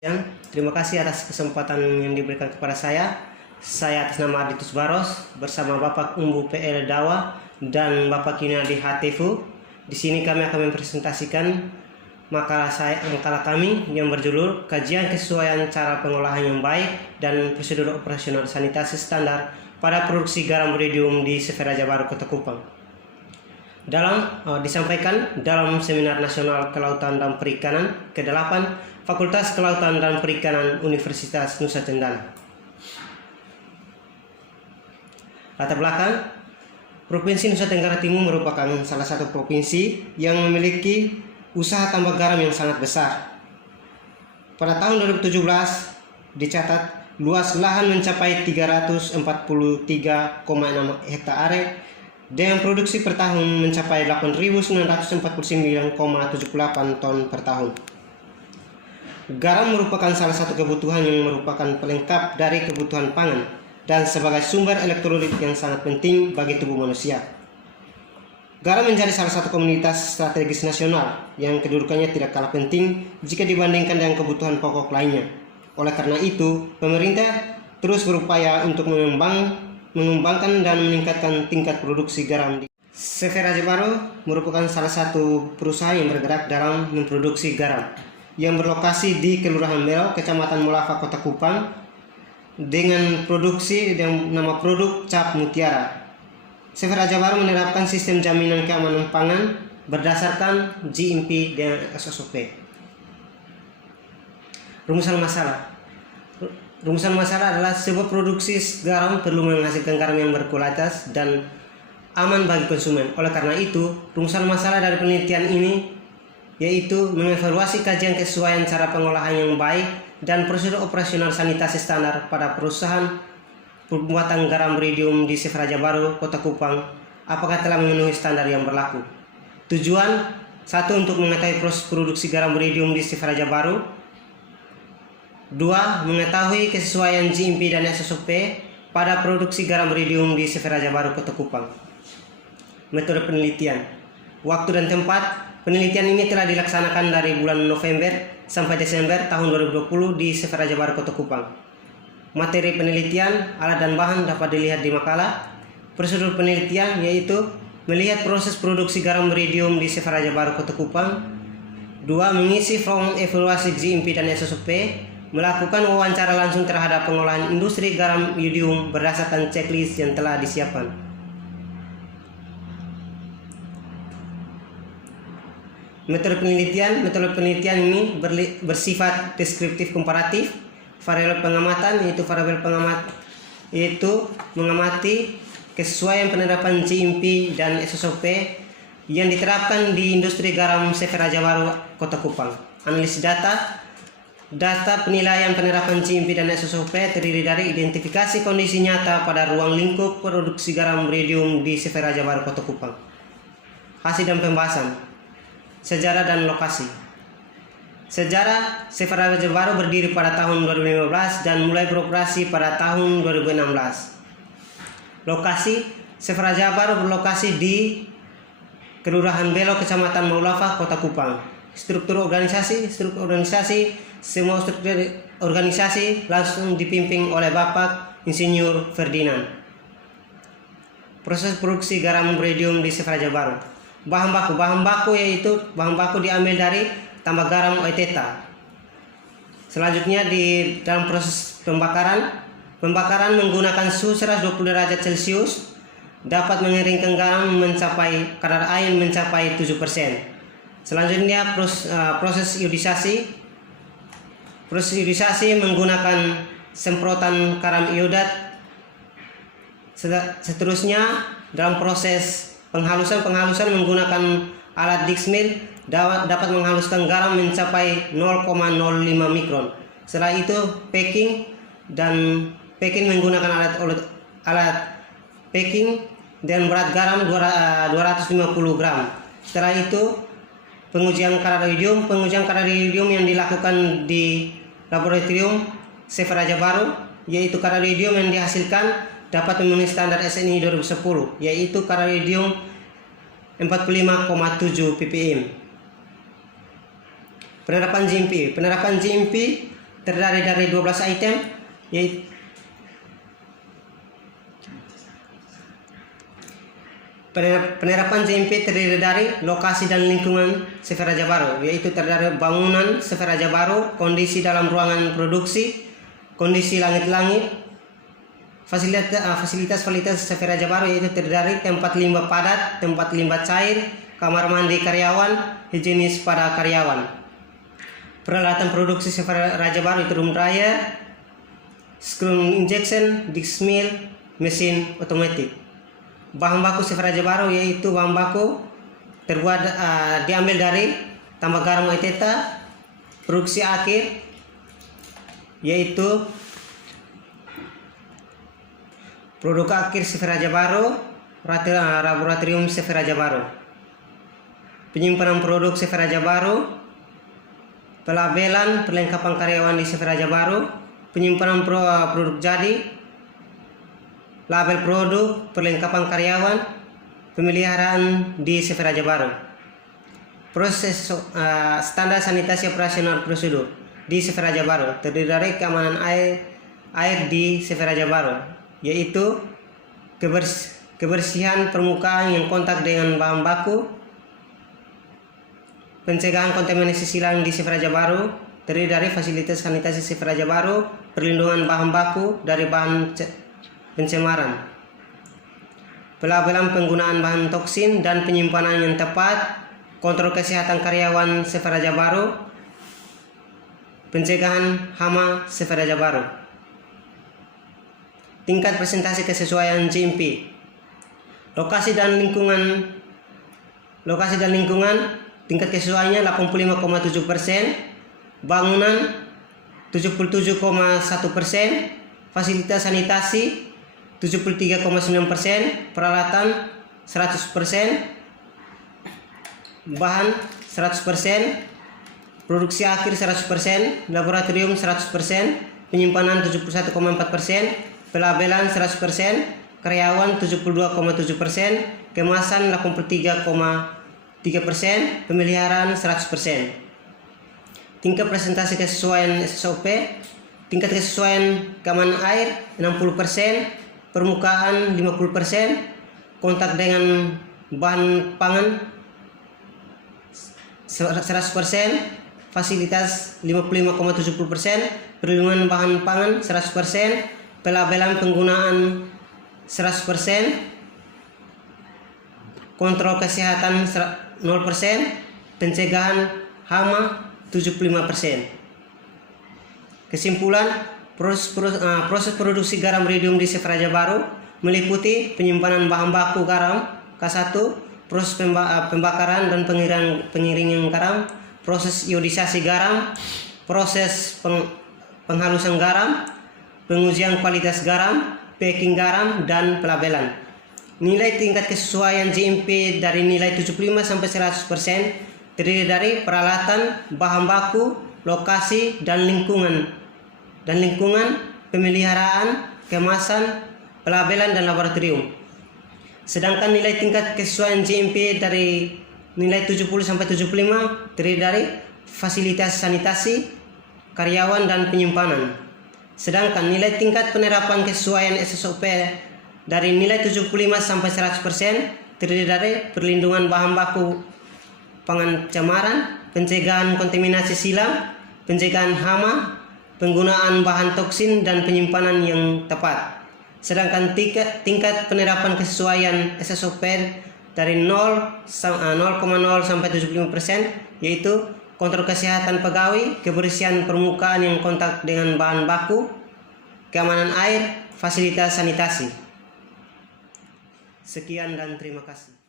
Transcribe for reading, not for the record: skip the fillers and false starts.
Terima kasih atas kesempatan yang diberikan kepada saya. Saya atas nama Arditus Baros bersama Bapak Umbu PL Dawa dan Bapak Kinadi Hatefu. Di sini kami akan mempresentasikan makalah kami yang berjudul Kajian Kesesuaian Cara Pengolahan yang Baik dan Prosedur Operasional Sanitasi Standar pada Produksi Garam Iridium di Sever Raja Baru, Kota Kupang. Disampaikan dalam Seminar Nasional Kelautan dan Perikanan ke-8 Fakultas Kelautan dan Perikanan Universitas Nusa Tenggara. Latar belakang, Provinsi Nusa Tenggara Timur merupakan salah satu provinsi yang memiliki usaha tambak garam yang sangat besar. Pada tahun 2017 dicatat luas lahan mencapai 343,6 hektare dengan produksi per tahun mencapai 8.949,78 ton per tahun. Garam merupakan salah satu kebutuhan yang merupakan pelengkap dari kebutuhan pangan dan sebagai sumber elektrolit yang sangat penting bagi tubuh manusia. Garam menjadi salah satu komoditas strategis nasional yang kedudukannya tidak kalah penting jika dibandingkan dengan kebutuhan pokok lainnya. Oleh karena itu, pemerintah terus berupaya untuk mengembangkan dan meningkatkan tingkat produksi garam. Sever Raja Baru merupakan salah satu perusahaan yang bergerak dalam memproduksi garam yang berlokasi di Kelurahan Melo, Kecamatan Molafa, Kota Kupang, dengan produksi dan nama produk Cap Mutiara. Sever Raja Baru menerapkan sistem jaminan keamanan pangan berdasarkan GMP dan SOP. Rumusan masalah adalah sebuah produksi garam perlu menghasilkan garam yang berkualitas dan aman bagi konsumen. Oleh karena itu, rumusan masalah dari penelitian ini yaitu mengevaluasi kajian kesesuaian cara pengolahan yang baik dan prosedur operasional sanitasi standar pada perusahaan pembuatan garam iridium di Sever Raja Baru, Kota Kupang, apakah telah memenuhi standar yang berlaku. Tujuan: 1. Untuk mengetahui proses produksi garam iridium di Sever Raja Baru. 2. Mengetahui kesesuaian GMP dan SOP pada produksi garam iridium di Sever Raja Baru, Kota Kupang. Metode penelitian, waktu dan tempat. Penelitian ini telah dilaksanakan dari bulan November sampai Desember tahun 2020 di Sever Raja Baru, Kota Kupang. Materi penelitian, alat dan bahan dapat dilihat di makalah. Prosedur penelitian yaitu melihat proses produksi garam iridium di Sever Raja Baru, Kota Kupang. 2. Mengisi form evaluasi GMP dan SOP, melakukan wawancara langsung terhadap pengolahan industri garam iridium berdasarkan checklist yang telah disiapkan. Metode penelitian ini bersifat deskriptif komparatif. Variabel pengamatan yaitu mengamati kesesuaian penerapan GMP dan SOP yang diterapkan di industri garam Sever Raja Baru, Kota Kupang. Analisis data penilaian penerapan GMP dan SOP terdiri dari identifikasi kondisi nyata pada ruang lingkup produksi garam iridium di Sever Raja Baru, Kota Kupang. Hasil dan pembahasan. Sejarah dan lokasi. Sejarah: Sever Raja Baru berdiri pada tahun 2015 dan mulai beroperasi pada tahun 2016. Lokasi: Sever Raja Baru berlokasi di Kelurahan Belo, Kecamatan Molafa, Kota Kupang. Struktur organisasi, semua struktur organisasi langsung dipimpin oleh Bapak Insinyur Ferdinand. Proses produksi garam iridium di Sever Raja Baru. Bahan baku yaitu bahan baku diambil dari tambak garam Oiteta. Selanjutnya di dalam proses pembakaran menggunakan suhu 120 derajat Celcius dapat mengeringkan garam mencapai kadar air mencapai 7%. Selanjutnya proses iodisasi. Proses iodisasi menggunakan semprotan garam iodat. Seterusnya dalam proses penghalusan menggunakan alat Dixmill dapat menghaluskan garam mencapai 0,05 mikron. Setelah itu packing menggunakan alat packing dan berat garam 250 gram. Setelah itu pengujian kadar iridium yang dilakukan di laboratorium Sever Raja Baru, yaitu kadar iridium yang dihasilkan dapat memenuhi standar SNI 2010, yaitu kadar iridium 45,7 ppm. Penerapan GMP terdiri dari 12 item, yaitu penerapan JMP terdiri dari lokasi dan lingkungan CV Raja Baru, yaitu terdiri bangunan CV Raja Baru, kondisi dalam ruangan produksi, kondisi langit-langit, fasilitas CV Raja Baru, yaitu terdiri tempat limbah padat, tempat limbah cair, kamar mandi karyawan, higienis pada karyawan. Peralatan produksi CV Raja Baru itu room dryer, screw injection, disc mill, mesin otomatis. Bahan baku CV Raja Baru yaitu bahan baku terbuat diambil dari tambah garam Aiteta. Produksi akhir yaitu produk akhir CV Raja Baru, laboratorium CV Raja Baru. Penyimpanan produk CV Raja Baru, pelabelan perlengkapan karyawan di CV Raja Baru, penyimpanan produk jadi, label produk, perlengkapan karyawan, pemeliharaan di CV Raja Baru. Proses standar sanitasi operasional prosedur di CV Raja Baru terdiri dari keamanan air di CV Raja Baru, yaitu kebersihan permukaan yang kontak dengan bahan baku, pencegahan kontaminasi silang di CV Raja Baru terdiri dari fasilitas sanitasi CV Raja Baru, perlindungan bahan baku dari bahan pencemaran, pelabelan penggunaan bahan toksin dan penyimpanan yang tepat, kontrol kesehatan karyawan CV Raja Baru, pencegahan hama CV Raja Baru. Tingkat presentasi kesesuaian GMP. Lokasi dan lingkungan tingkat kesesuaiannya 85,7%, bangunan 77,1%, fasilitas sanitasi 73,9%, peralatan 100%, bahan 100%, produksi akhir 100%, laboratorium 100%, penyimpanan 71,4%, pelabelan 100%, karyawan 72,7%, kemasan 83,3%, pemeliharaan 100%. Tingkat presentasi kesesuaian SOP, tingkat kesesuaian keamanan air 60%, permukaan 50%, kontak dengan bahan pangan 100%, fasilitas 55,70%, perlindungan bahan pangan 100%, pelabelan penggunaan 100%, kontrol kesehatan 0%, pencegahan hama 75%. Kesimpulan, proses produksi garam iridium di CV Raja Baru meliputi penyimpanan bahan baku garam K1, proses pembakaran dan pengiringan garam, proses iodisasi garam, proses penghalusan garam, pengujian kualitas garam, packing garam, dan pelabelan. Nilai tingkat kesesuaian GMP dari nilai 75 sampai 100% terdiri dari peralatan, bahan baku, lokasi, dan lingkungan, pemeliharaan, kemasan, pelabelan, dan laboratorium. Sedangkan nilai tingkat kesesuaian GMP dari nilai 70 sampai 75 terdiri dari fasilitas sanitasi, karyawan, dan penyimpanan. Sedangkan nilai tingkat penerapan kesesuaian SOP dari nilai 75 sampai 100% terdiri dari perlindungan bahan baku pencemaran, pencegahan kontaminasi silang, pencegahan hama, penggunaan bahan toksin, dan penyimpanan yang tepat. Sedangkan tingkat penerapan kesesuaian SOP dari 0,0 sampai 75% yaitu kontrol kesehatan pegawai, kebersihan permukaan yang kontak dengan bahan baku, keamanan air, fasilitas sanitasi. Sekian dan terima kasih.